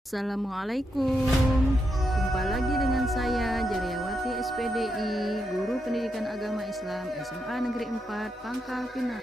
Assalamualaikum. Jumpa lagi dengan saya Jariawati SPDI, Guru Pendidikan Agama Islam SMA Negeri 4 Pangkal Pinang.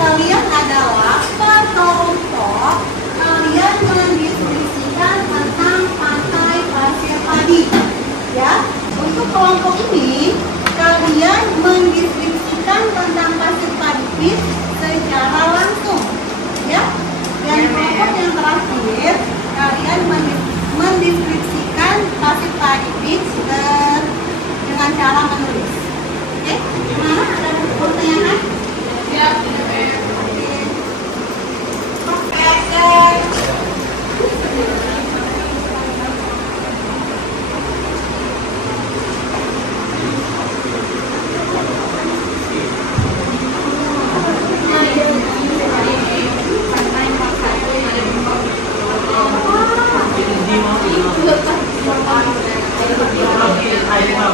Kalian adalah kelompok kalian mendiskusikan tentang pantai pasir padi. Ya, untuk kelompok ini kalian mendiskusikan tentang pasir padi beach secara langsung. Ya, dan kelompok yang terakhir kalian mendeskripsikan pasir padi beach dengan cara menulis. Oke, gimana? Ada pertanyaan? Ya. Ayo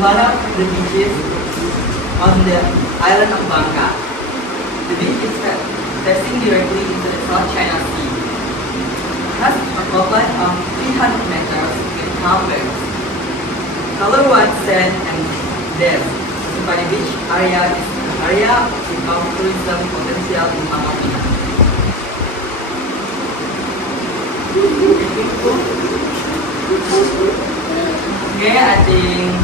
one of the beaches on the island of Bangka. The beach is facing directly into the South China Sea. It has a coastline of 300 meters with calm waves. Color white sand and depth. Simpani Beach area is an area of tourism potential in Pangkal Pinang. Okay, I think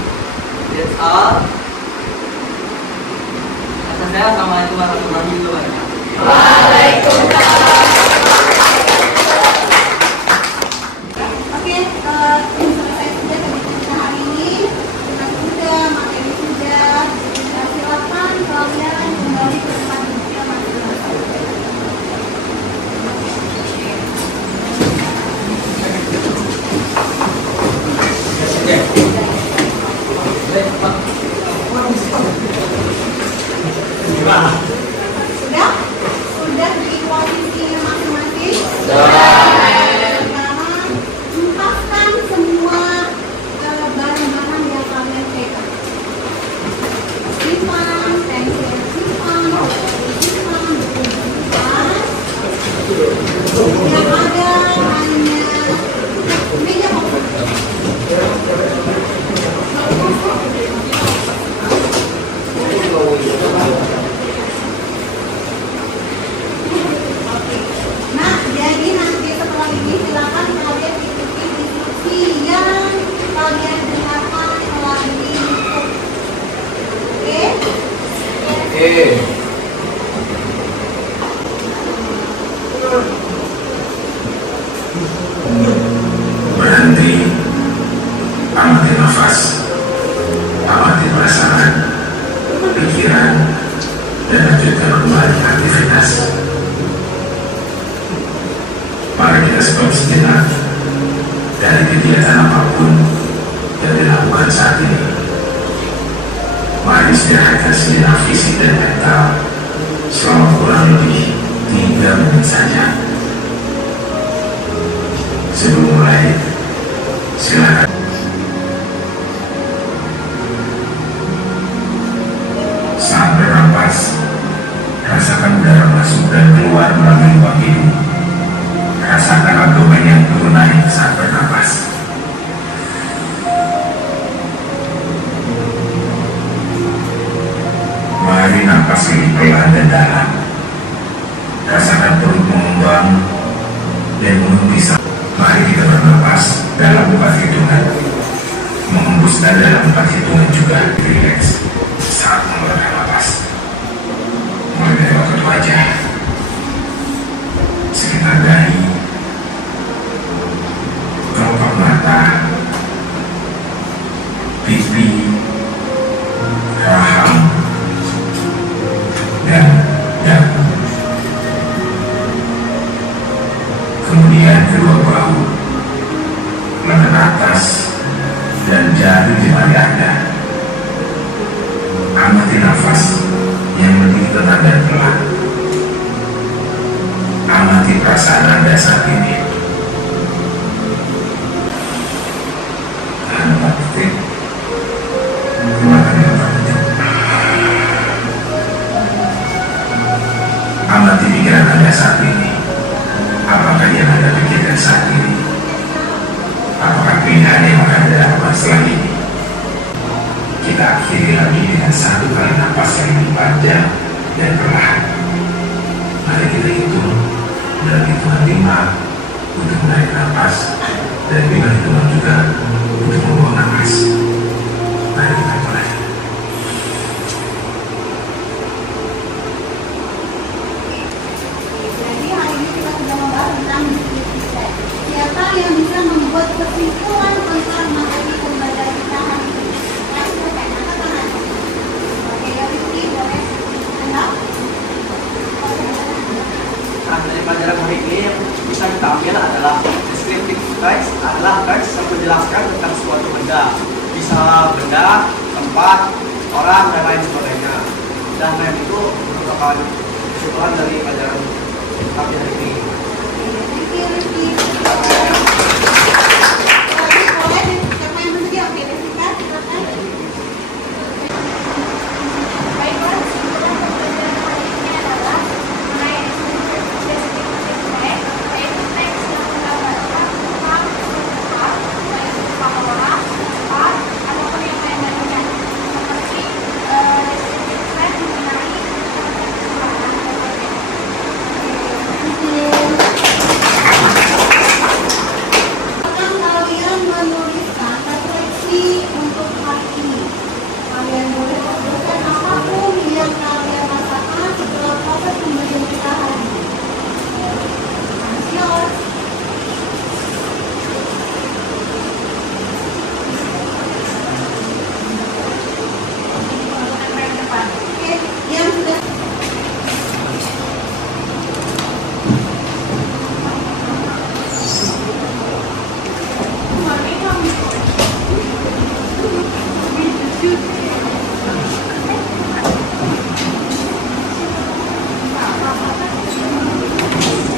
that's all. Atas saya, assalamualaikum warahmatullahi wabarakatuh. Oke, selesai sudah kegiatan kita hari ini. Kita sudah, materi sudah. Silakan kalian kembali ke tempat duduknya masing-masing. Sudah? Sudah di posisinya masing-masing? Sekarang empaskan semua barang-barang yang kalian pegang. Simpan, pensil simpan, simpan, simpan. Yang ada hanya meja kopi. Nah, jadi nanti setelah ini silakan kalian ikuti instruksi yang kalian dengarkan melalui YouTube. Oke? Oke. Berhenti, amati nafas, amati perasaan, pikiran, dan lanjutkan kembali aktivitas. Mari kita stop sejenak dari kegiatan apapun yang dilakukan saat ini. Mari istirahatkan sejenak fisik dan mental selama kurang lebih 3 menit saja. Sebelum mulai, silakan. Saat bernapas, rasakan udara masuk dan keluar melalui lubang hidung. Rasakan abdomen yang turun naik saat bernapas. Mari napas lebih pelan dan dalam. Rasakan perut mengembang dan mulut bisa. Mari kita bernapas dalam 4 hitungan. Menghembuskan dalam 4 hitungan juga. Relax saat mengeluarkan napas. Mulai dari otot wajah, sekitar dahi, kelopak mata, pipi, rahang, dan dagu. Kemudian kedua bahu, lengan atas, dan jari jemari Anda. Amati nafas yang lebih tenang dan pelan. Amati perasaan Anda saat ini. Tahan 4 detik. Keluarkan dengan 4 detik. Amati pikiran Anda saat ini. Apakah yang Anda pikirkan saat ini? Apakah pilihan yang akan Anda lakukan setelah ini? Kita akhiri lagi dengan 1 kali napas yang lebih panjang dan perlahan. Mari kita hitung dalam hitungan 5 untuk menarik napas dan 5 hitungan juga untuk membuang napas. Mari kita mulai. Jadi hari ini kita sudah membahas tentang disiplin. Siapa yang bisa membuat kesimpulan tentang materi pembelajaran kita hari ini? Oke, Rizky, boleh Anda? Nah, dari pelajaran hari ini yang bisa kita ambil adalah descriptive text adalah teks yang menjelaskan tentang suatu benda, bisa benda, tempat, orang, dan lain sebagainya. Dan lain itu merupakan kesimpulan dari pelajaran kami hari ini. Thank you, Rizky. Boleh, siapa yang bersedia? Oke, Rizky, silakan.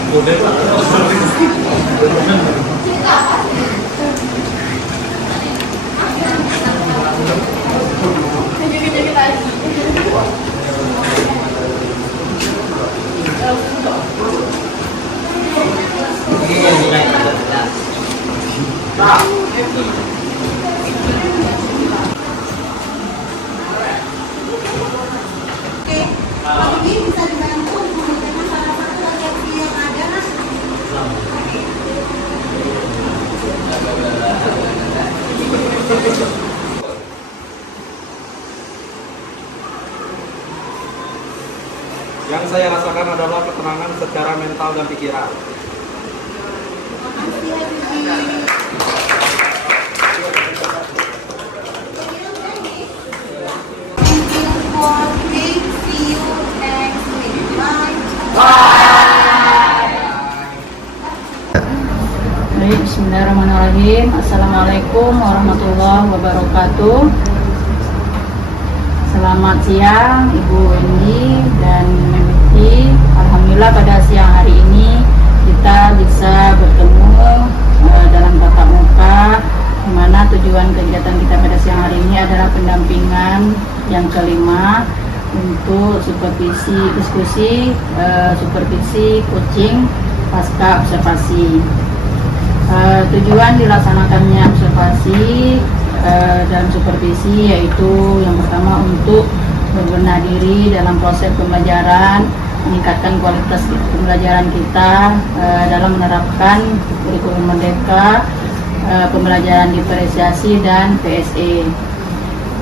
Ini yang nilai ada. Oke, Pak Budi bisa dibantu untuk mengerjakan salah satu reaksi yang ada. Oke. Yang saya rasakan adalah ketenangan secara mental dan pikiran. Makasih ya, Budi. Thank you for being. See you next week. Bye. Baik, bismillahirrahmanirrahim. Assalamualaikum warahmatullahi wabarakatuh. Selamat siang Ibu Wendy dan Memiti. Alhamdulillah pada siang hari ini kita bisa bertemu dalam tatap muka, di mana tujuan kegiatan kita pada siang hari ini adalah pendampingan yang kelima untuk supervisi diskusi, supervisi coaching pasca observasi. Tujuan dilaksanakannya observasi dalam supervisi yaitu yang pertama untuk berbenah diri dalam proses pembelajaran, meningkatkan kualitas pembelajaran kita dalam menerapkan kurikulum merdeka, pembelajaran diferensiasi dan PSE.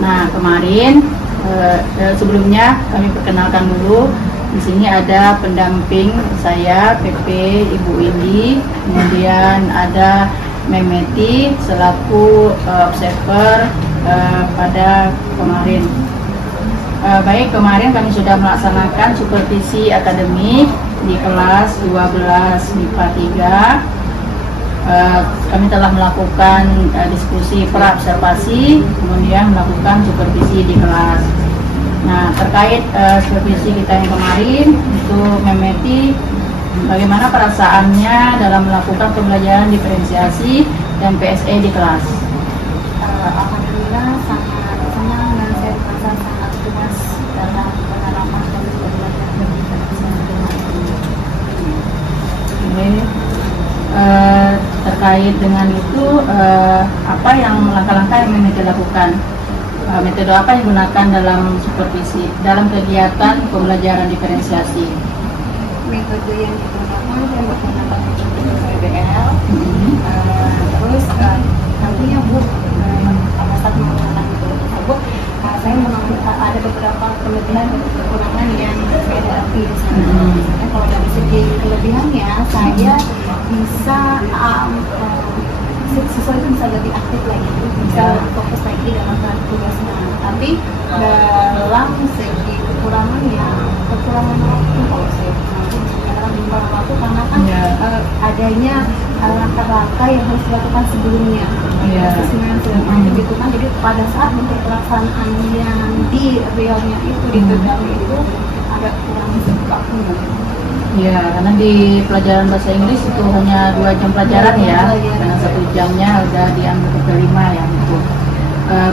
Nah, kemarin sebelumnya kami perkenalkan dulu. Di sini ada pendamping saya, PP Ibu Windy, kemudian ada Memeti selaku observer pada kemarin. Baik, kemarin kami sudah melaksanakan supervisi akademik di kelas 12 MIPA 3. Kami telah melakukan diskusi pra-observasi, kemudian melakukan supervisi di kelas. Nah, terkait supervisi kita yang kemarin, itu Memeti, bagaimana perasaannya dalam melakukan pembelajaran diferensiasi dan PSE di kelas? Alhamdulillah sangat senang dan saya merasa sangat puas dalam penerapan pembelajaran diferensiasi. Oke. Terkait dengan itu, apa yang langkah-langkah yang Memeti lakukan? Metode apa yang digunakan dalam supervisi, dalam kegiatan pembelajaran diferensiasi? Metode yang digunakan saya menggunakan metode PBL. Terus nantinya Bu pada saat menggunakan metode tersebut saya menemukan ada beberapa kelebihan dan kekurangan yang saya hadapi di sana. Misalnya kalau dari segi kelebihannya saya bisa siswa itu bisa lebih aktif lagi, bisa fokus lagi dalam tugasnya. Tapi dalam segi kekurangannya, kekurangan waktu kalau saya dalam beberapa waktu karena kan adanya langkah-langkah yang harus dilakukan sebelumnya, asesmen segala macam gitu kan. Jadi pada saat untuk pelaksanaan yang di realnya itu di tegang itu agak kurang waktunya. Ya, karena di pelajaran bahasa Inggris itu hanya 2 jam pelajaran ya, karena 1 jamnya udah diambil ke kelima ya. Gitu.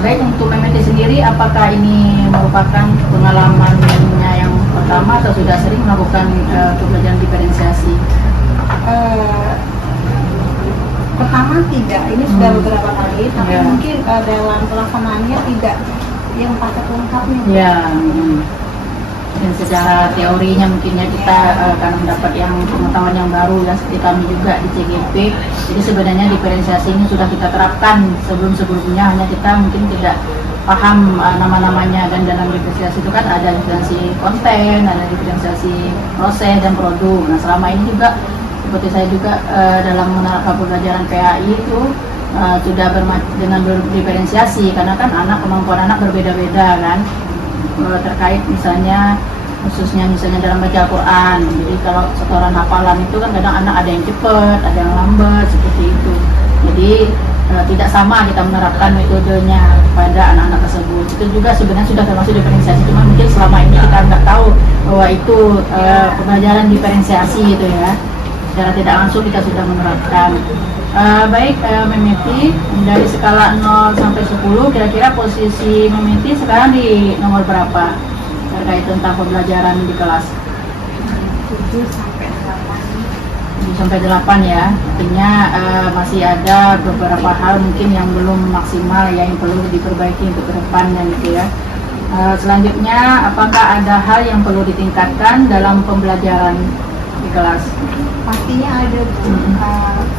Baik, untuk Memeti sendiri, apakah ini merupakan pengalamannya yang pertama atau sudah sering melakukan pembelajaran diferensiasi? Pertama tidak, ini sudah beberapa kali, tapi mungkin dalam pelaksanaannya tidak yang paket lengkapnya. Ya. Dan secara teorinya mungkinnya kita akan mendapat yang pengetahuan yang baru ya, seperti kami juga di CGP. Jadi sebenarnya diferensiasi ini sudah kita terapkan sebelum-sebelumnya, hanya kita mungkin tidak paham nama-namanya. Dan dalam diferensiasi itu kan ada diferensiasi konten, ada diferensiasi proses dan produk. Nah, selama ini juga seperti saya juga dalam menerapkan pembelajaran PAI itu sudah dengan berdiferensiasi, karena kan kemampuan anak berbeda-beda kan. Terkait misalnya khususnya dalam baca Al-Quran. Jadi kalau setoran hafalan itu kan kadang anak ada yang cepat, ada yang lambat, seperti itu. Jadi tidak sama kita menerapkan metodenya pada anak-anak tersebut. Itu juga sebenarnya sudah termasuk diferensiasi, cuma mungkin selama ini kita nggak tahu bahwa itu pembelajaran diferensiasi itu ya. secara tidak langsung kita sudah menerapkan. Baik, Memeti, dari skala 0 sampai 10, kira-kira posisi Memeti sekarang di nomor berapa terkait tentang pembelajaran di kelas? 7 sampai 8. 7 sampai 8 ya, artinya masih ada beberapa hal mungkin yang belum maksimal ya, yang perlu diperbaiki untuk ke depannya gitu ya. Selanjutnya, apakah ada hal yang perlu ditingkatkan dalam pembelajaran di kelas? Pastinya ada,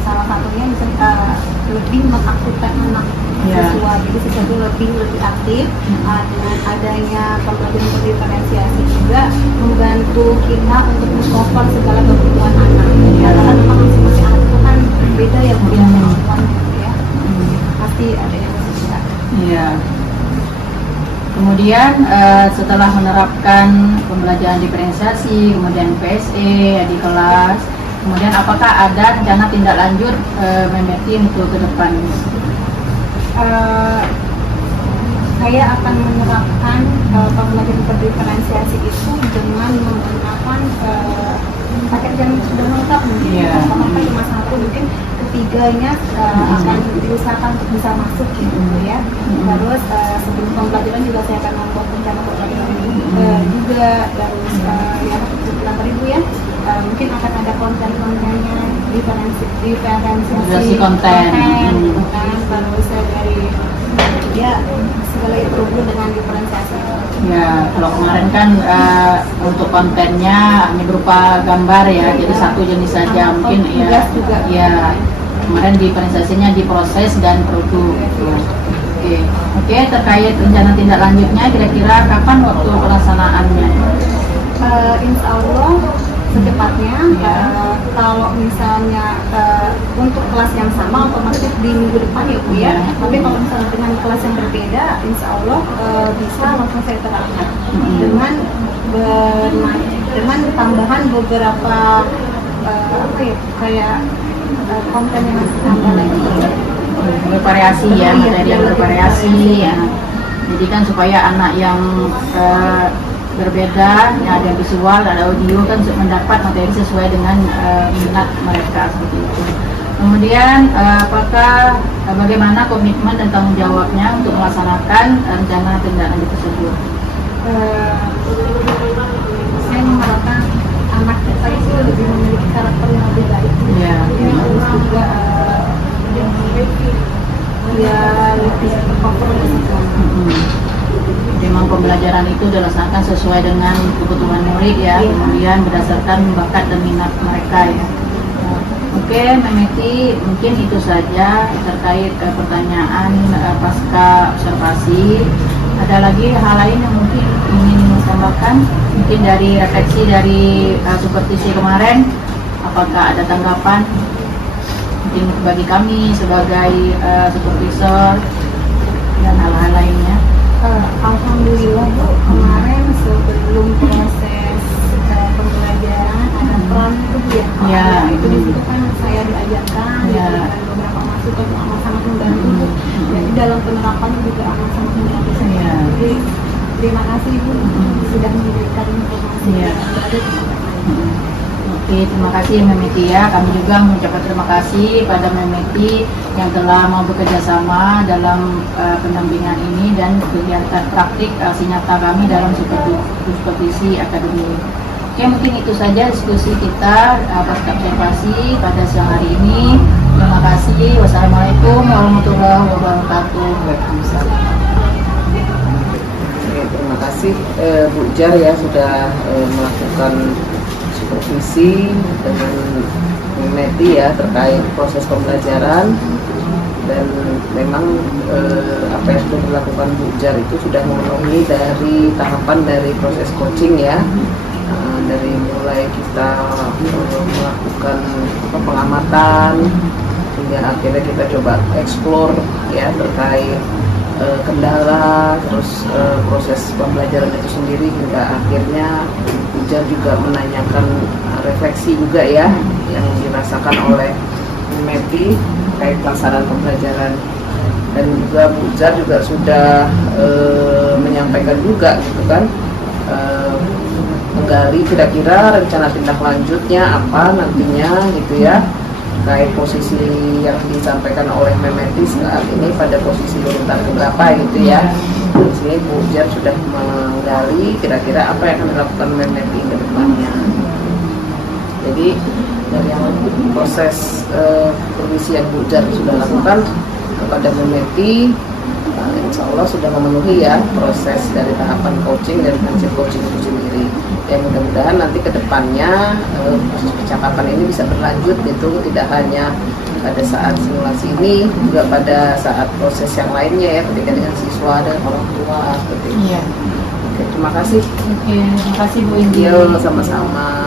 salah satunya misalnya lebih mengaktifkan anak Ya. siswa, jadi siswa itu lebih aktif. Dengan adanya pembelajaran berdiferensiasi juga membantu kita untuk mengcover segala kebutuhan anak. Ya. Karena memang masing-masing anak itu kan beda ya, punya Hmm. kemampuan gitu ya. Pasti ada yang berbeda. Iya. Kemudian setelah menerapkan pembelajaran diferensiasi, kemudian PSE di kelas, kemudian apakah ada rencana tindak lanjut Memeti untuk ke depan? Saya akan menerapkan pembelajaran berdiferensiasi itu dengan menggunakan paket yang sudah lengkap mungkin. Iya. Pertama kan cuma satu, mungkin ketiganya akan diusahakan untuk bisa masuk gitu ya. Terus sebelum pembelajaran juga saya akan membuat rencana pembelajaran juga, terus ya seperti tadi Bu ya, mungkin akan ada konten-kontennya, diferensiasi Durasi konten. gitu kan. Terus dari ya segala yang berhubungan dengan diferensiasi. Ya, kalau kemarin kan untuk kontennya hanya berupa gambar ya, jadi satu jenis saja mungkin ya. Tugas juga. Ya, kemarin diferensiasinya di proses dan produk. Oke, terkait rencana tindak lanjutnya, kira-kira kapan waktu pelaksanaannya? Insya Allah secepatnya. Ya. Kalau misalnya untuk kelas yang sama otomatis di minggu depan ya Bu ya. Ya. Tapi kalau misalnya dengan kelas yang berbeda, Insya Allah bisa langsung saya terapkan dengan tambahan beberapa apa ya, kayak konten yang tambah lagi. Bervariasi ya, materi yang bervariasi ya. Jadi kan supaya anak yang berbeda, ya, ada visual, ada audio kan untuk mendapat materi sesuai dengan minat mereka seperti itu. Kemudian apakah bagaimana komitmen dan tanggung jawabnya untuk melaksanakan rencana tindak lanjut tersebut? Saya mengharapkan anak kita itu lebih memiliki karakter yang lebih baik. Ya. Terus juga ya lebih tercover di situ. Memang pembelajaran itu dilaksanakan sesuai dengan kebutuhan murid ya, kemudian berdasarkan bakat dan minat mereka ya. Oke, Memeti, mungkin itu saja terkait pertanyaan pasca observasi. Ada lagi hal lain yang mungkin ingin ditambahkan? Mungkin dari refleksi dari supervisi kemarin, apakah ada tanggapan? Mungkin bagi kami sebagai supervisor dan hal-hal lainnya. Alhamdulillah Bu, kemarin sebelum proses pembelajaran ada peran itu Bu ya. Ya. Itu di situ kan saya diajarkan, Ya. diberikan beberapa masukan yang amat sangat membantu Bu. Jadi dalam penerapan juga amat sangat membantu saya. Ya. Jadi terima kasih Bu sudah memberikan informasi Ya. yang berada di tempat saya. Oke, terima kasih Memeti ya. Kami juga mengucapkan terima kasih pada Memeti yang telah mau bekerja sama dalam pendampingan ini dan kegiatan praktik aksi nyata kami dalam supervisi akademik. Oke, mungkin itu saja diskusi kita pasca observasi pada siang hari ini. Terima kasih. Wassalamualaikum warahmatullahi wabarakatuh. Waalaikumsalam. Oke, terima kasih Bu Jar ya sudah melakukan supervisi dengan Memeti ya terkait proses pembelajaran, dan memang apa yang sudah dilakukan Bu Jar itu sudah memenuhi dari tahapan dari proses coaching ya. Dari mulai kita melakukan pengamatan hingga akhirnya kita coba explore ya terkait kendala, terus proses pembelajaran itu sendiri hingga akhirnya Ujar juga menanyakan refleksi juga ya yang dirasakan oleh Memeti terkait pelaksanaan pembelajaran, dan juga Ujar juga sudah menyampaikan juga gitu kan menggali kira-kira rencana tindak lanjutnya apa nantinya gitu ya, terkait posisi yang disampaikan oleh Memeti saat ini pada posisi urutan keberapa gitu ya. Di sini Bu Jar sudah menggali kira-kira apa yang akan dilakukan Memeti ke depannya. Jadi dari yang proses revisi yang Bu Jar sudah lakukan kepada Memeti, insya Allah sudah memenuhi ya proses dari tahapan coaching dan prinsip coaching itu sendiri. Ya mudah-mudahan nanti ke depannya proses percakapan ini bisa berlanjut gitu, tidak hanya pada saat simulasi ini, juga pada saat proses yang lainnya ya, ketika dengan siswa dan orang tua seperti itu. Iya. Oke, terima kasih. Oke, terima kasih Bu Indi. Yo, sama-sama.